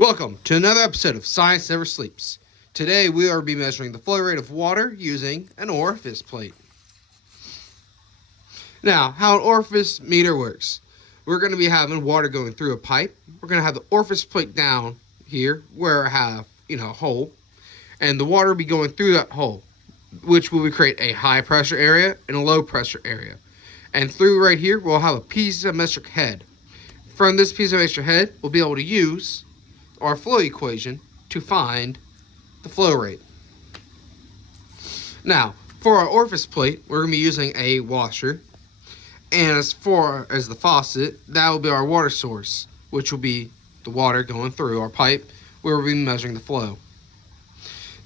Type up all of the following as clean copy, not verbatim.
Welcome to another episode of Science Never Sleeps. Today we are be measuring the flow rate of water using an orifice plate. Now, how an orifice meter works. We're going to be having water going through a pipe. We're going to have the orifice plate down here where I have, a hole. And the water will be going through that hole, which will create a high pressure area and a low pressure area. And through right here, we'll have a piezometric head. From this piezometric head, we'll be able to use our flow equation to find the flow rate. Now, for our orifice plate, we're going to be using a washer. And as far as the faucet, that will be our water source, which will be the water going through our pipe where we'll be measuring the flow.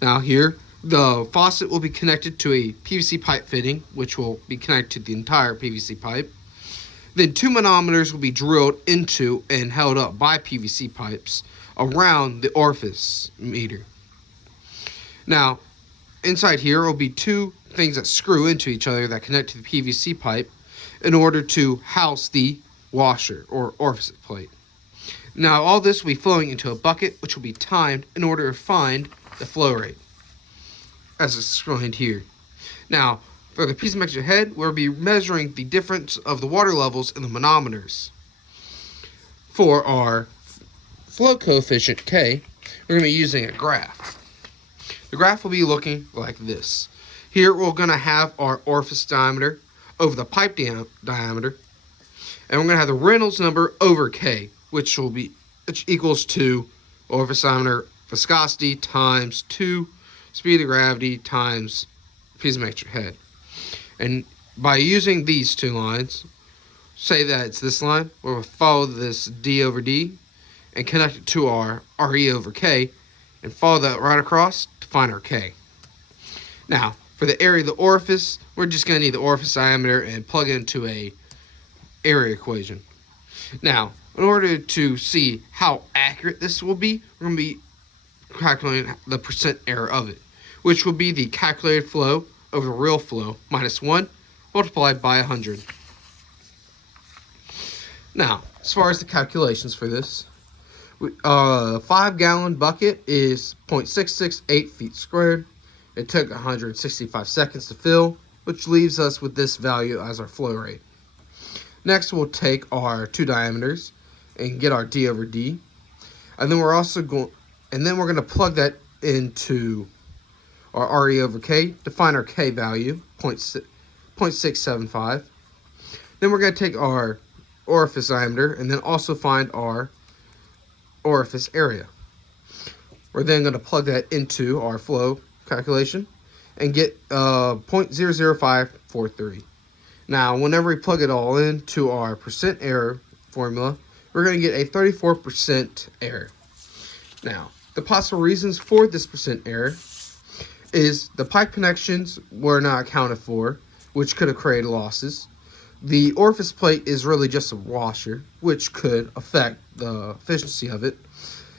Now here, the faucet will be connected to a PVC pipe fitting, which will be connected to the entire PVC pipe. Then two manometers will be drilled into and held up by PVC pipes around the orifice meter. Now, inside here will be two things that screw into each other that connect to the PVC pipe in order to house the washer or orifice plate. Now, all this will be flowing into a bucket, which will be timed in order to find the flow rate, as explained here. Now, for the piezometric head, we'll be measuring the difference of the water levels in the manometers. For our flow coefficient K, we're going to be using a graph. The graph will be looking like this. Here we're going to have our orifice diameter over the pipe diameter, and we're going to have the Reynolds number over K, which equals to orifice diameter viscosity times 2 speed of gravity times piezometric head. And by using these two lines, say that it's this line, we'll follow this D over D and connect it to our RE over K and follow that right across to find our K. Now, for the area of the orifice, we're just going to need the orifice diameter and plug it into a area equation. Now, in order to see how accurate this will be, we're going to be calculating the percent error of it, which will be the calculated flow over the real flow minus 1 multiplied by 100. Now, as far as the calculations for this, a 5-gallon bucket is 0.668 feet squared. It took 165 seconds to fill, which leaves us with this value as our flow rate. Next, we'll take our two diameters and get our D over D, and then we're going to plug that into our RE over K to find our K value, 0.675. Then we're going to take our orifice diameter and then also find our orifice area. We're then going to plug that into our flow calculation and get 0.00543. Now, whenever we plug it all into our percent error formula, we're going to get a 34% error. Now, the possible reasons for this percent error is the pipe connections were not accounted for, which could have created losses. The orifice plate is really just a washer, which could affect the efficiency of it.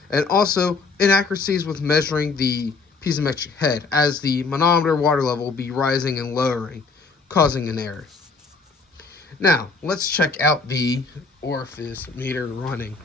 And also, inaccuracies with measuring the piezometric head, as the manometer water level will be rising and lowering, causing an error. Now, let's check out the orifice meter running.